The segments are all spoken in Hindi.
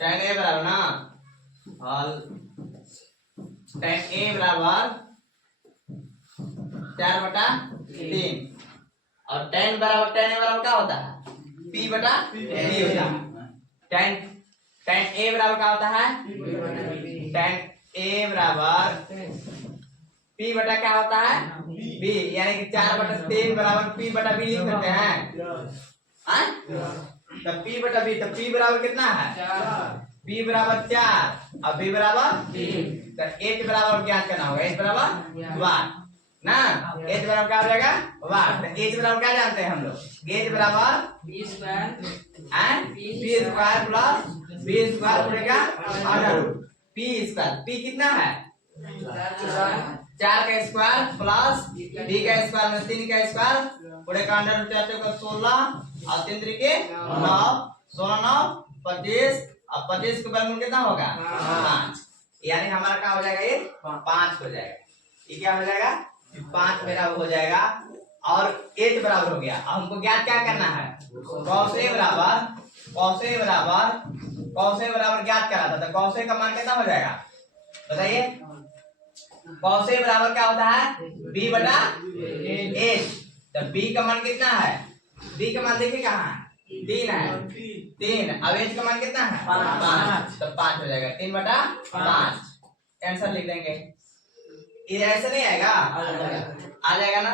tan a बराबर ना और tan a बराबर 4/3 और tan a बराबर क्या होता है p बटा b होता है। tan a बराबर क्या होता है tan a बराबर p बटा क्या होता है b, यानी कि 4/3 बराबर p बटा b लिख सकते हैं। तो p बटा b, तो p बराबर कितना है 4, p बराबर 4 और b बराबर 3। तो h बराबर ज्ञात करना होगा, h बराबर वाट ना, h बराबर क्या हो जाएगा वाट। तो h बराबर क्या जानते हैं हम लोग, h बराबर p square plus b square पूरेगा under root p square. p कितना है 4 का स्क्वायर प्लस b का स्क्वायर में 3 का स्क्वायर पूरे का अंडर रूट 4 का 16 और 3 के 9, 16 9 25 और 25 के वर्गमूल कितना होगा 5, यानी हमारा क्या हो जाएगा ये 5 हो जाएगा। ये क्या हो जाएगा 5 मेरा हो जाएगा और h बराबर हो गया। अब हमको ज्ञात क्या करना है cos a बराबर ज्ञात करा था। तो cos a का मान कितना हो जाएगा बताइए। cos a बराबर क्या होता है b बटा h। तो b का मान कितना है, b का मान देखिए कहाँ है 3 है 3, अब h का मान कितना है 5, तो 5 हो जाएगा 3/5 आंसर लिख देंगे। ये ऐसा नहीं आएगा आ जाएगा ना।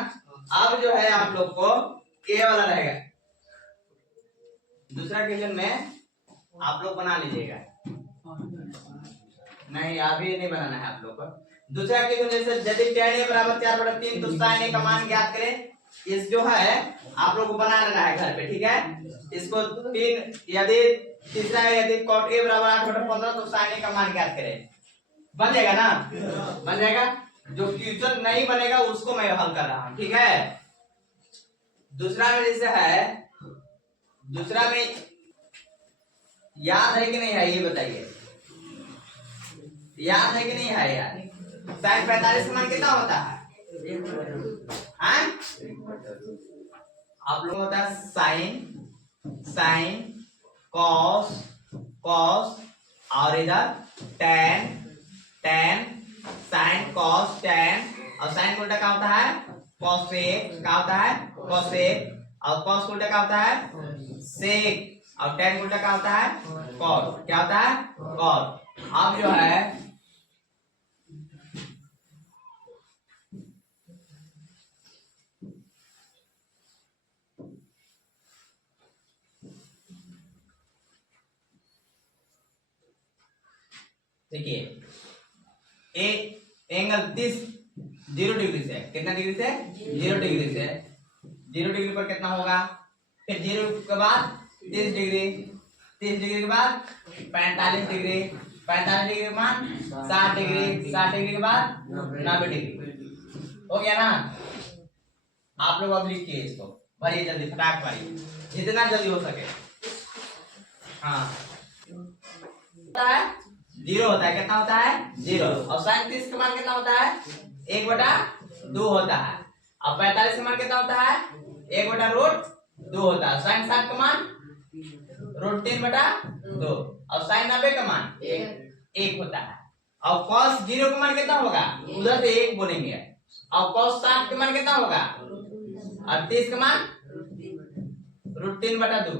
अब जो है आप लोग को ये वाला रहेगा, दूसरा क्वेश्चन में आप लोग बना लीजिएगा, नहीं अभी नहीं बनाना है आप लोग को। दूसरा क्वेश्चन जैसे यदि tan a बराबर 4/3 तो sin a का मान ज्ञात करें। इस जो है आप लोग को बना लेना है घर पे, ठीक है। इसको 3 यदि तीसरा है यदि cot a बराबर 8/15 तो sin a का मान ज्ञात करें। बन जाएगा ना, बन जाएगा। जो क्वेश्चन नहीं बनेगा उसको मैं हल कर रहा हूं, ठीक है। दूसरा में जैसे है, दूसरा में याद है कि नहीं है ये बताइए, याद है कि नहीं है यार। sin 45 का मान कितना होता है आप लोग होता है sin cos और इधर tan sin cos tan और sin उल्टा क्या होता है cosec, क्या होता है cosec और cos उल्टा क्या होता है sec और tan उल्टा क्या होता है cot, क्या होता है cot। अब जो है देखिए एक एंगल 30 0 डिग्री से, कितना डिग्री से 0 डिग्री से, 0 डिग्री पर कितना होगा, फिर 0 के बाद 30 डिग्री, 30 डिग्री के बाद 45 डिग्री, 45 डिग्री के बाद 60 डिग्री, 60 डिग्री के बाद 90 डिग्री। हो गया ना। आप लोग अब लिखिए, इसको भरिए जल्दी, फटाक मारिए जितना जल्दी हो सके। हाँ होता है 0 होता है, कितना होता है 0 और sin 30 का मान कितना होता है 1/2 होता है और 45 का मान कितना होता है 1/√2 होता है। sin 60 का मान √3/2 और sin 90 का मान 1 होता है। और cos 0 का मान कितना होगा, उधर से 1 बोलेंगे, और cos 60 का मान कितना होगा और 30 का मान √3/2।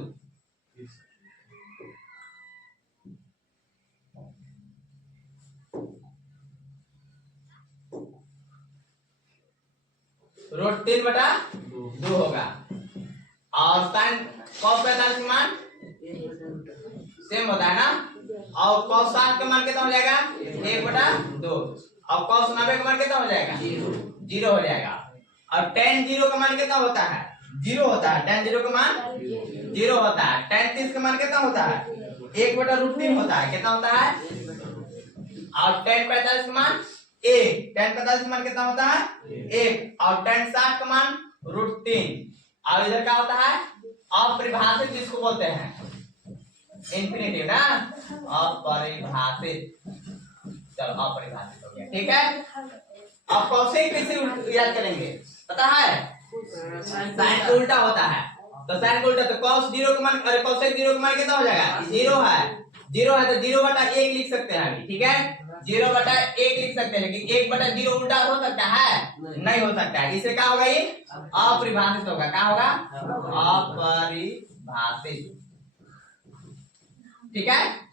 √3/2 होगा और sin cos 45 का मान सेम होता है ना। और cos 60 का मान कितना हो जाएगा 1/2 और cos 90 का मान कितना हो जाएगा 0 हो जाएगा। और tan 0 का मान कितना होता है 0 होता है, tan 0 का मान 0 होता है। tan 30 का मान कितना होता है 1/√3 होता है, कितना होता है। और tan 45 का मान 1, tan 45 का मान कितना होता है 1 और tan 60 का मान √3 और इधर क्या होता है अपरिभाषित, जिसको बोलते हैं इंफिनिटिव ना, अपरिभाषित। चलो अपरिभाषित हो गया, ठीक है। अब cosec कैसे याद करेंगे पता है, sin का उल्टा होता है। तो sin का उल्टा तो cos 0 का मान, अरे cosec 0 का मान कितना हो जाएगा 0 है जीरो है तो 0/1 लिख सकते हैं अभी, ठीक है, 0/1 लिख सकते हैं, लेकिन 1/0 उल्टा हो सकता है? नहीं हो सकता है। इससे क्या होगा? ये अपरिभाषित होगा। क्या होगा? अपरिभाषित, ठीक है।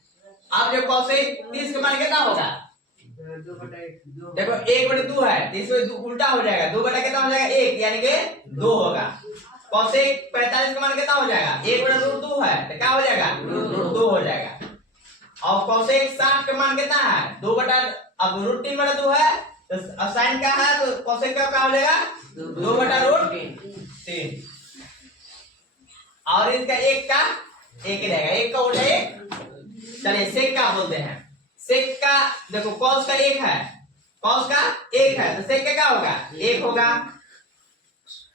अब जो cosec 30 का मान कितना होगा? देखो 1/2 है तो इसमें उल्टा हो जाएगा, 2 बटा कितना हो जाएगा? 1, यानी कि 2 होगा। cosec 45 का मान कितना हो जाएगा? 1/√2 है तो क्या हो जाएगा? √2 हो जाएगा। और cosec 60 का मान कितना है? 2 बटा, अब √3/2 है तो sin का है तो cosec का क्या हो जाएगा? 2/√3। और इसका 1 का 1 ही रहेगा, 1 का उल्टा 1। चलिए sec का बोलते हैं। sec का देखो cos का 1 है, cos का 1 है तो sec का क्या होगा? 1 होगा।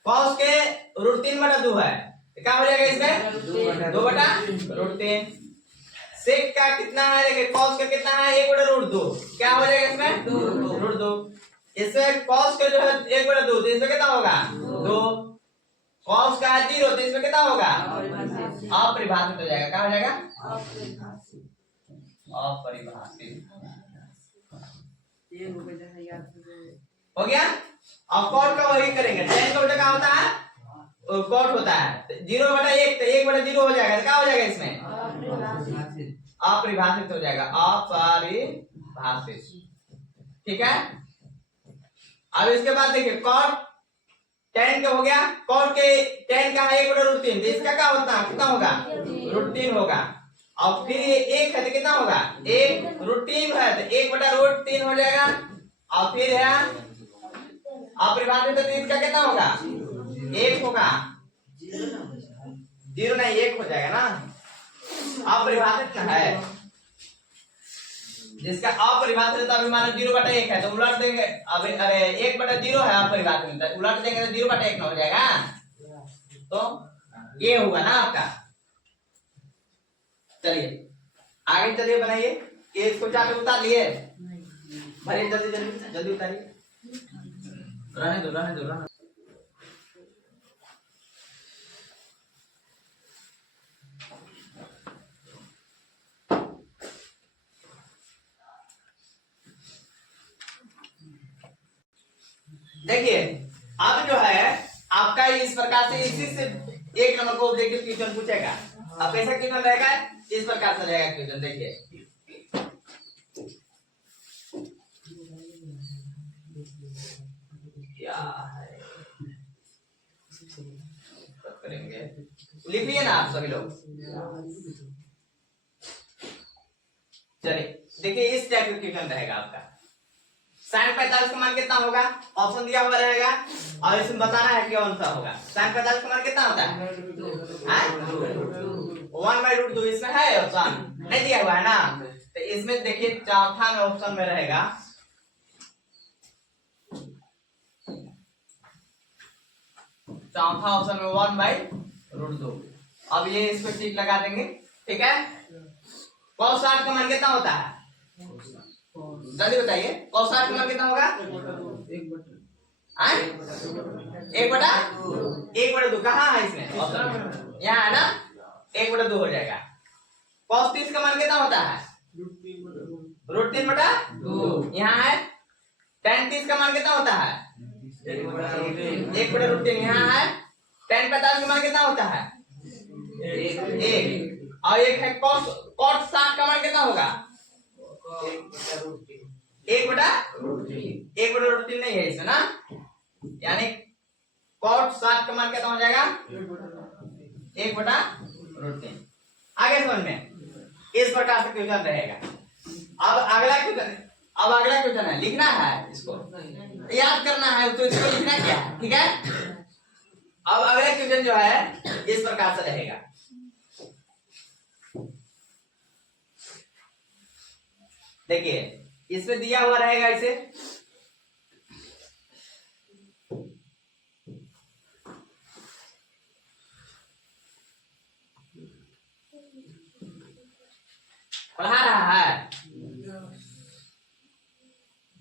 cos के √3/2 है तो क्या हो जाएगा इसमें? 2/√3। sec का कितना है? देखिए cos का कितना है? 1/√2, क्या हो जाएगा इसमें? √2। इसमें cos का जो है 1/2 तो इसमें कितना होगा? 2। cos का है 0 तो इसमें कितना होगा? अपरिभाषित हो जाएगा। क्या हो जाएगा? अपरिभाषित हो गया। अब cot का वही करेंगे, tan का उल्टा क्या होता है? cot होता है। 0/1 तो 1/0 हो जाएगा तो क्या हो जाएगा इसमें? अपरिभाषित हो जाएगा, अपरिभाषित, ठीक है। अब इसके बाद देखिए cot tan का हो गया, cot के tan का है 1/√3 तो इसका क्या होता है? कितना होगा? √3 होगा। और फिर ये 1 है तो कितना होगा? 1√3 है तो 1/√3 हो जाएगा। और फिर है अपरिभाषित तो इसका कितना होगा? 1 होगा। 0 नहीं 1 हो जाएगा ना। अपरिभाषित का है, जिसका अपरिभाषित तो अभी मानो 0/1 है तो उलट देंगे। अभी अरे 1/0 है अपरिभाषित तो उलट देंगे तो 0/1 हो जाएगा, तो ये होगा ना आपका। चलिए आगे चलिए बनाइए। ये इसको चाहे उतार लिए, भरिए जल्दी जल्दी जल्दी उतारिए। रहने दो रहने दो रहने दो। देखिए अब जो है आपका इस प्रकार से इसी से 1 नंबर को ऑब्जेक्टिव क्वेश्चन पूछेगा। अब कैसा क्वेश्चन रहेगा? इस प्रकार से रहेगा क्वेश्चन। देखिए क्या है करेंगे, लिखिए ना आप सभी लोग। चलिए देखिए इस टाइप का क्वेश्चन रहेगा आपका। sin 45 का मान कितना होगा? ऑप्शन दिया हुआ रहेगा और इसमें बताना है कि कौन सा होगा। sin 45 का मान कितना होता है? 1/√2 इसमें है ऑप्शन नहीं दिया हुआ है ना, तो इसमें देखिए चौथा में ऑप्शन में रहेगा चौथा ऑप्शन में 1/√2। अब ये इसको टिक लगा देंगे, ठीक है। cos 60 का मान कितना होता है? जल्दी बताइए, cos 60 का मान कितना होगा? 1/2 कहाँ है इसमें? यहाँ है ना, 1/2 हो जाएगा। cos 30 का मान कितना होता है? √3/2 यहाँ है। tan 30 का मान कितना होता है? 1/√3 यहाँ है। tan 45 का मान कितना होता है? 1। और एक है cot 60 का मान कितना होगा? 1/√3 नहीं है इसमें ना, यानी cot 60 का मान कितना हो जाएगा? 1/√3। आगे समझ में इस प्रकार से क्वेश्चन रहेगा। अब अगला क्वेश्चन है, लिखना है, इसको याद करना है, तो इसको लिखना क्या है, ठीक है। अब अगला क्वेश्चन जो है इस प्रकार से रहेगा। देखिए इसमें दिया हुआ रहेगा इसे पढ़ा रहा है।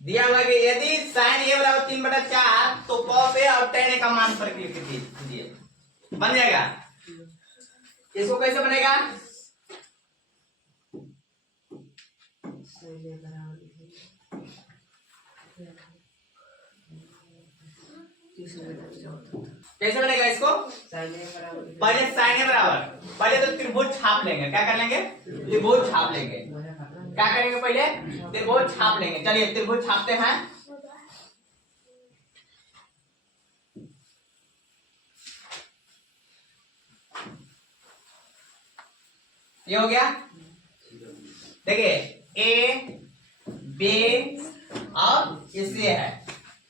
दिया हुआ कि यदि sin a बराबर 3/4 तो cos a और tan a का मान पर क्लिक कीजिए, बन जाएगा। इसको कैसे बनेगा? कैसे बनेगा इसको? पहले साइन ए बराबर, पहले तो त्रिभुज छाप लेंगे। क्या कर लेंगे? त्रिभुज छाप लेंगे। क्या करेंगे? पहले त्रिभुज छाप लेंगे। चलिए त्रिभुज छापते हैं। ये हो गया। देखिए ए बी और इससे है,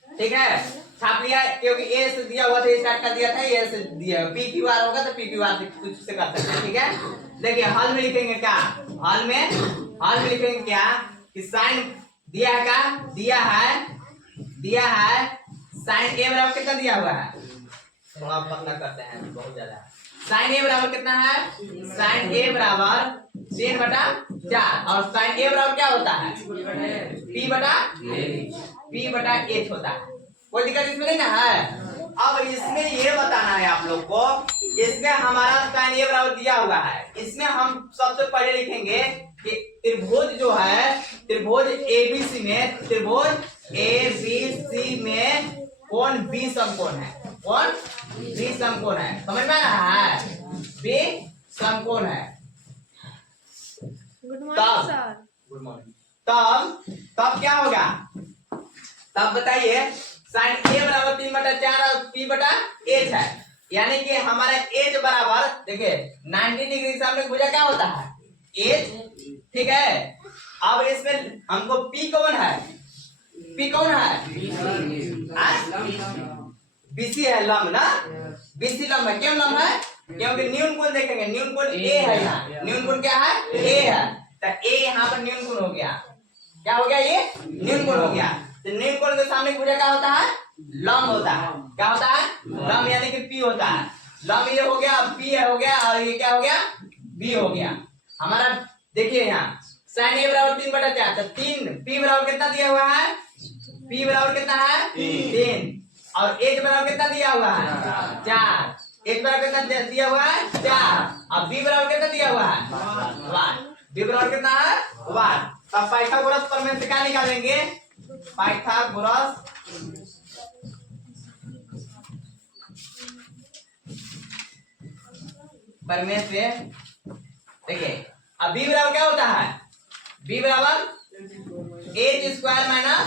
ठीक है, छाप लिया। क्योंकि ए से दिया हुआ था, स्टार्ट कर दिया था, ए से दिया पी क्यू आर होगा तो पी क्यू आर कुछ से कर सकते हैं, ठीक है। देखिए हल में लिखेंगे क्या? हल में लिखेंगे क्या कि साइन दिया है, क्या दिया है साइन ए बराबर कितना दिया हुआ है? थोड़ा पतला करते हैं, बहुत ज्यादा। साइन ए बराबर कितना है? साइन ए बराबर 3/4 और साइन ए बराबर क्या होता है? P बटा H होता है। कोई दिक्कत इसमें नहीं ना है। अब इसमें ये बताना है आप लोग को, इसमें हमारा साइन ए बराबर दिया हुआ है। इसमें हम सबसे पहले लिखेंगे कि त्रिभुज जो है, त्रिभुज ABC में, त्रिभुज ABC में कौन बी समकोण है? कौन बी समकोण है? समझ में आ रहा है? बी समकोण है। Good morning sir. Good morning. तब क्या होगा? तब बताइए साइन ए बराबर 3/4 और पी बटा एच है, यानी कि हमारा एच बराबर, देखिए 90 डिग्री से हमने भुजा क्या होता है? एच, ठीक है। अब इसमें हमको पी कौन है? पी कौन है? बीसी है, लंब ना, बीसी लंब है। क्यों लंब है? क्योंकि न्यून कोण देखेंगे, न्यून कोण ए है यहाँ, न्यून कोण क्या है? ए है, तो ए यहाँ पर न्यून कोण हो गया। क्या हो गया? ये न्यून कोण हो गया। तो न्यून कोण के सामने भुजा क्या होता है? लंब होता है। क्या होता है? लंब, यानी कि पी होता है। लंब ये हो गया, पी हो गया, और ये क्या हो गया? बी हो गया हमारा। देखिए यहाँ साइन ए बराबर 3/4, तो 3 पी बराबर कितना दिया हुआ है? पी बराबर कितना है? 3 और एच बराबर कितना दिया हुआ है? 4। एच बराबर कितना दिया हुआ है? 4। अब बी बराबर कितना दिया हुआ है? 1। बी बराबर कितना है? 1। तब पाइथागोरस प्रमेय से क्या निकालेंगे? पाइथागोरस प्रमेय से, देखिए अब बी बराबर क्या होता है? बी बराबर h square minus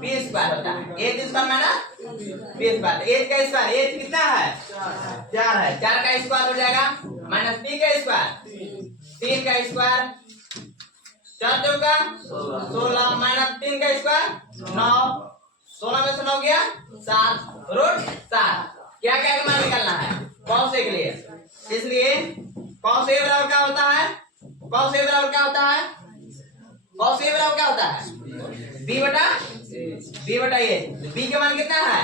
b square होता है। H square minus b square. H का स्क्वायर, एच कितना है? 4 है, 4 का स्क्वायर हो जाएगा माइनस बी का स्क्वायर, 3 का स्क्वायर, 4 चौका 16 माइनस 3 का स्क्वायर 9, 16 में से 9 गया 7/7। क्या क्या का मान निकालना है? कौन से के लिए? इसलिए कौन से बराबर क्या होता है? कौन से बराबर क्या होता है? कौन से बराबर क्या होता है? बी बटा ए। बी का मान कितना है?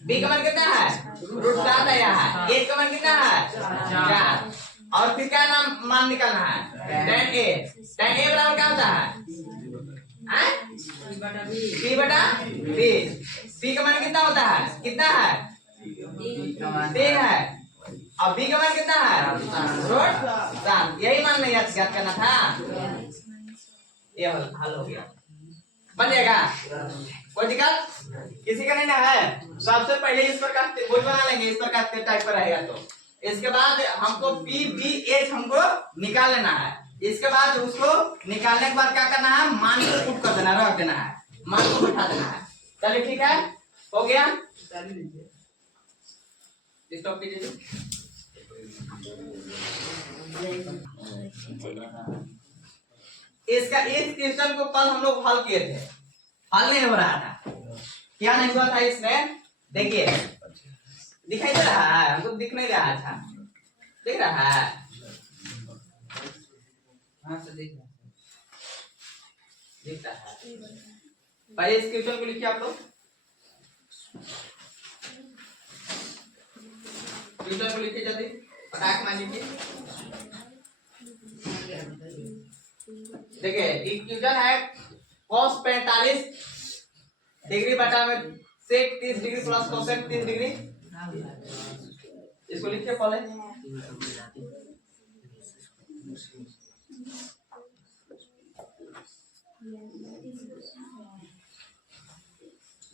बी का मान कितना है? √7 आया है। ए का मान कितना है? 4। और फिर क्या नाम मान निकालना है? tan ए। tan ए बराबर क्या होता है? बी बटा बी। बी का मान कितना होता है? कितना है? 3 है। अब बी का मान कितना है? √7। यही मान नहीं याद करना था। ये हल हो गया, बन जाएगा। कोई दिक्कत किसी का नहीं ना है? सबसे पहले इस प्रकार त्रिभुज बना लेंगे, इस प्रकार के टाइप का रहेगा। तो इसके बाद हमको पी बी एच हमको निकाल लेना है। इसके बाद उसको निकालने के बाद क्या करना है? मान को पुट कर देना, रख देना है, मान को बैठा देना है। चलिए ठीक है, हो गया। स्टॉप कीजिए। इसका इस क्वेश्चन को कल हम लोग हल किए थे, हल नहीं हो रहा था। क्या नहीं हुआ था इसमें? देखिए दिखाई दे रहा है? हमको दिख नहीं रहा था, दिख रहा है? हाँ तो दिख रहा है। पहले इस क्वेश्चन को लिखिए आप लोग। क्वेश्चन को लिखिए जल्दी, फटाक मान लीजिए। देखिए इक्वेशन है cos 45 डिग्री बटा में sec 30 degree plus cosec 30 degree. इसको लिखिए पहले।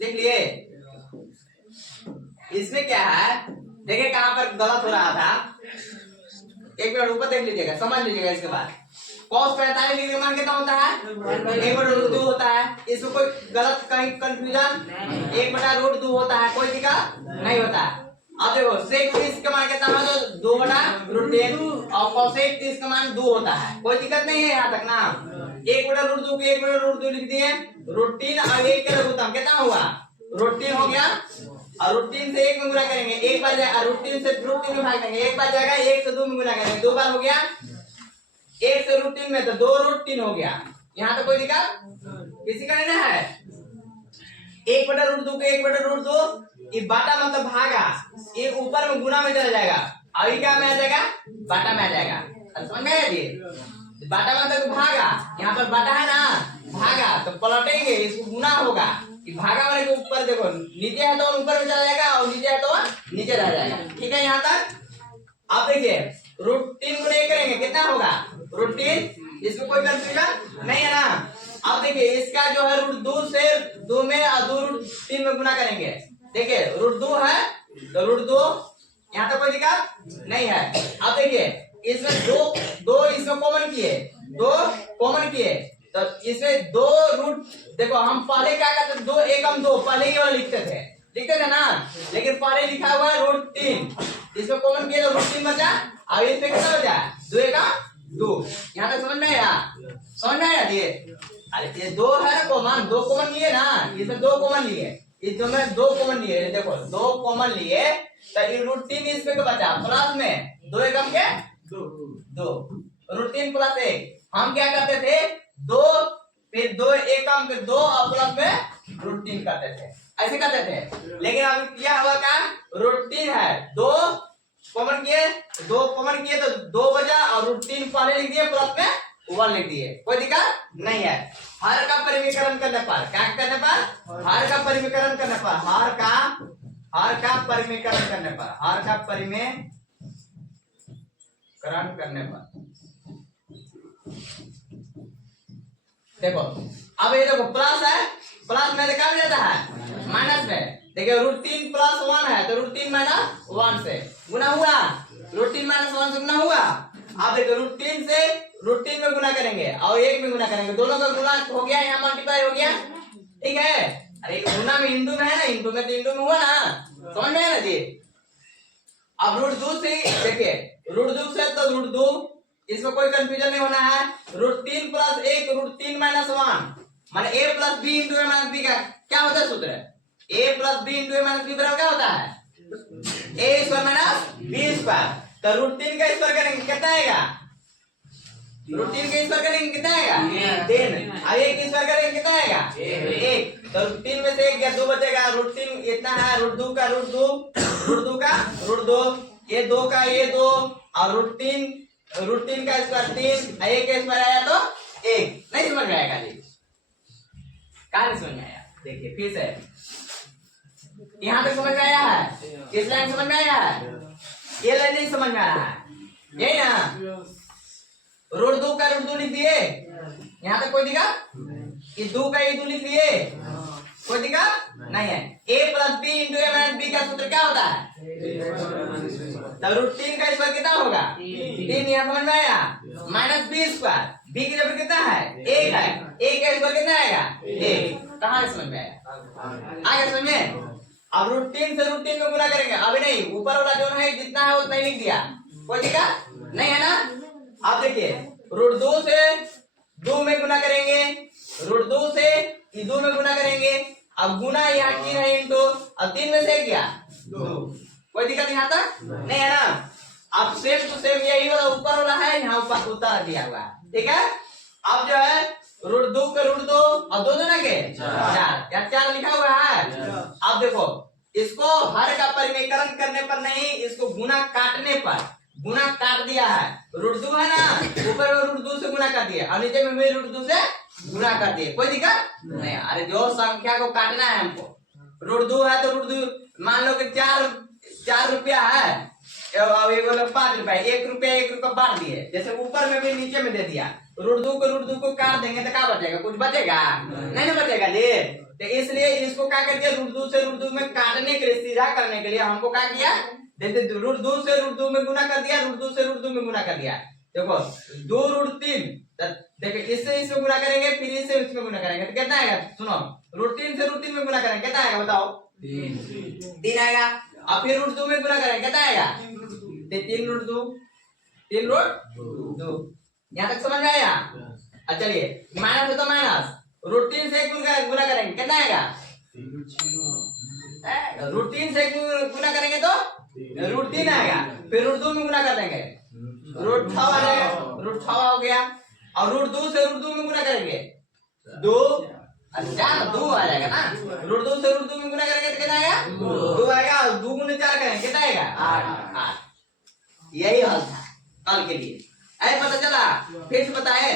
देख लिए इसमें क्या है, देखिए कहां पर गलत हो रहा था, एक मिनट ऊपर देख लीजिएगा, समझ लीजिएगा। इसके बाद cos 45 डिग्री का मान कितना होता है, 1/√2 होता है। इसमें कोई गलत कहीं कंफ्यूजन, 1/√2 होता है, कोई दिक्कत नहीं होता है। अब देखो sec 30 का मान कितना है, तो 2/√10 और cosec 30 का मान 2 होता है, कोई दिक्कत नहीं है यहाँ तक ना। 1/√2 को 1/√2 लिख दिए, √3 और 1 का लघुत्तम कितना हुआ, √3 हो गया, और √3 से 1 में गुना करेंगे, एक बार जाएगा, √3 से √3 में भाग देंगे, एक बार जाएगा, 1 से 2 में गुना करेंगे, 2 बार हो गया, 1 से √3 में तो 2√3 हो गया। यहाँ तो कोई दिक्कत किसी का नहीं है। 1/√2 को 1/√2, ये बाटा मतलब भागा, ये ऊपर में गुना में चला जाएगा, अभी क्या में आ जाएगा, बाटा में आ जाएगा। समझ में आया जी, बाटा मतलब भागा, यहाँ पर बाटा है ना, भागा तो पलटेंगे, इसको गुना होगा, भागा वाले के ऊपर देखो, नीचे है तो ऊपर में चला जाएगा, और नीचे है तो नीचे रह जाएगा। ठीक है यहाँ तक। अब देखिए √3 को नहीं करेंगे, कितना होगा, √3, इसमें कोई कंफ्यूजन नहीं है ना। अब देखिए इसका जो है √2 से 2 में और 2√3 में गुना करेंगे, देखिए √2 है तो √2, यहाँ तक कोई दिक्कत नहीं है। अब देखिए इसमें दो इसमें कॉमन किए, 2 कॉमन किए, तो इसमें 2 रूट, देखो हम पहले क्या करते थे, 2 एकम 2 पहले ही वाला लिखते थे ना, लेकिन पहले लिखा हुआ है √3, इसमें कॉमन किए तो √3 बचा, और इसमें कितना बचा, 2 एकम 2। यहाँ तक समझ में आया, समझ में आया ये, अरे ये 2 है ना कॉमन, 2 कॉमन लिए ना, इसमें 2 कॉमन लिए, इसमें 2 कॉमन लिए, देखो 2 कॉमन लिए, तो ये √3 इसमें क्या बचा, प्लस में 2 एकम के 2, √3 प्लस 1, हम क्या करते थे, 2 फिर 2 एकम के 2 और प्लस में √3 करते थे, ऐसे करते थे। लेकिन अब क्या हुआ, क्या √3 है, 2 कॉमन किए, 2 कॉमन किए तो 2 बचा, और √3 पहले लिख दिए, प्लस में 1 लिख दिए, कोई दिक्कत नहीं है। हर का परिमीकरण करने पर, क्या करने पर, हर का परिमीकरण करने पर, हर का परिमीकरण करने पर, हर का परिमीकरण करने पर, देखो अब ये देखो प्लस है, प्लस में क्या हो जाता है, माइनस में, देखिए √3 प्लस 1 है तो √3 माइनस 1 से गुना हुआ, √3 माइनस 1 से गुना हुआ। अब देखो √3 से √3 में गुना करेंगे और 1 में गुना करेंगे, दोनों का गुना हो गया, यहाँ मल्टीप्लाई हो गया, ठीक है। अरे गुना में इंटू में है ना, इंटू में तो इंटू में हुआ ना, समझ में आया ना जी। अब √2 से देखिए, √2 से तो √2, इसमें कोई कंफ्यूजन नहीं होना है, √3 प्लस 1 √3 माइनस 1, माने a plus b into a minus b का क्या होता है सूत्र, a plus b into a minus b बराबर क्या होता है, a square minus b square. तो √3 का स्क्वायर करेंगे कितना आएगा, √3 का स्क्वायर करेंगे कितना आएगा, 3, अब 1 का स्क्वायर करेंगे कितना आएगा, 1, तो 3 में से 1 गया, 2 बचेगा, √3 इतना है, √2 का √2 का √2, ये 2 का ये 2, और √3 का स्क्वायर 3, 1 का स्क्वायर आया तो 1, नहीं समझ में आएगा जी, कहाँ नहीं समझ में आया, देखिए फिर से यहाँ तक समझ में आया है, इस लाइन समझ में आया है, ये लाइन नहीं समझ में आया है, यही ना, √2 का √2 लिख दिए, यहाँ तक कोई दिक्कत, ये 2 का ये 2 लिख दिए, कोई दिक्कत नहीं है। a plus b into a minus b का सूत्र क्या होता है, तब √3 का स्क्वायर कितना होगा, 3, यहाँ समझ में आया, माइनस बी स्क्वायर, बी की जगह कितना है, 1 है, 1 का स्क्वायर कितना आएगा, 1, कहाँ समझ में आया, आगे समझ में। अब √3 से √3 में गुना करेंगे, अभी नहीं, ऊपर वाला जो है जितना है उतना ही लिख दिया, कोई दिक्कत नहीं है ना। अब देखिए √2 से 2 में गुना करेंगे, √2 से 2 में गुना करेंगे, अब गुना यहाँ 3 है इंटू, अब 3 में से क्या 2, कोई दिक्कत यहाँ तक नहीं है ना। अब सेम टू सेम यही वाला ऊपर वाला है, यहाँ ऊपर उतार दिया हुआ है, ठीक है। अब जो है √2 का √2 और 2 दूना के 4, या 4 लिखा हुआ है। अब देखो इसको हर का परिमीकरण करने पर नहीं, इसको गुना काटने पर, गुना काट दिया है, √2 है ना, ऊपर में √2 से गुना कर दिया और नीचे में भी √2 से गुना कर दिए, कोई दिक्कत नहीं। अरे जो संख्या को काटना है हमको, √2 है तो √2 मान लो कि 4 रुपया है, 5 रुपया, 1 रुपया 1 रुपया बांट दिए, जैसे ऊपर में भी नीचे में दे दिया, रूट 2 को काट देंगे तो क्या बचेगा? कुछ बचेगा नहीं ना बचेगा जी। तो इसलिए इसको क्या कर दिया, रूट 2 से रूट 2 में काटने के लिए, सीधा करने के लिए हमको क्या किया, जैसे रूट 2 से रूट 2 में गुना कर दिया, रूट 2 से रूट 2 में गुना कर दिया। देखो 2 रूट 3, देखो इससे इसमें गुना करेंगे, फिर इससे इसमें गुना करेंगे तो कितना आएगा? सुनो, रूट 3 से रूट 3 में गुना करेंगे कितना आएगा बताओ? 3 आएगा। अब फिर रूट 2 में गुना करेंगे कितना आएगा? 3 रूट 2, 3 रूट 2। यहाँ तक समझ में आया? अच्छा चलिए, माइनस है तो माइनस, रूट 3 से गुना करेंगे कितना आएगा? रूट 3 से गुना करेंगे तो रूट 3 आएगा, फिर रूट 2 में गुना कर देंगे, रूट 6 आ जाएगा, रूट 6 हो गया। और रूट 2 से रूट 2 में गुना करेंगे 2, अच्छा 2 आ जाएगा ना, रूट 2 से रूट 2 में गुना करेंगे तो कितना आएगा? 2 आएगा। और 2 गुने 4 करेंगे कितना आएगा? 8। यही हल था कल के लिए, ऐसा पता चला? फिर से बताए।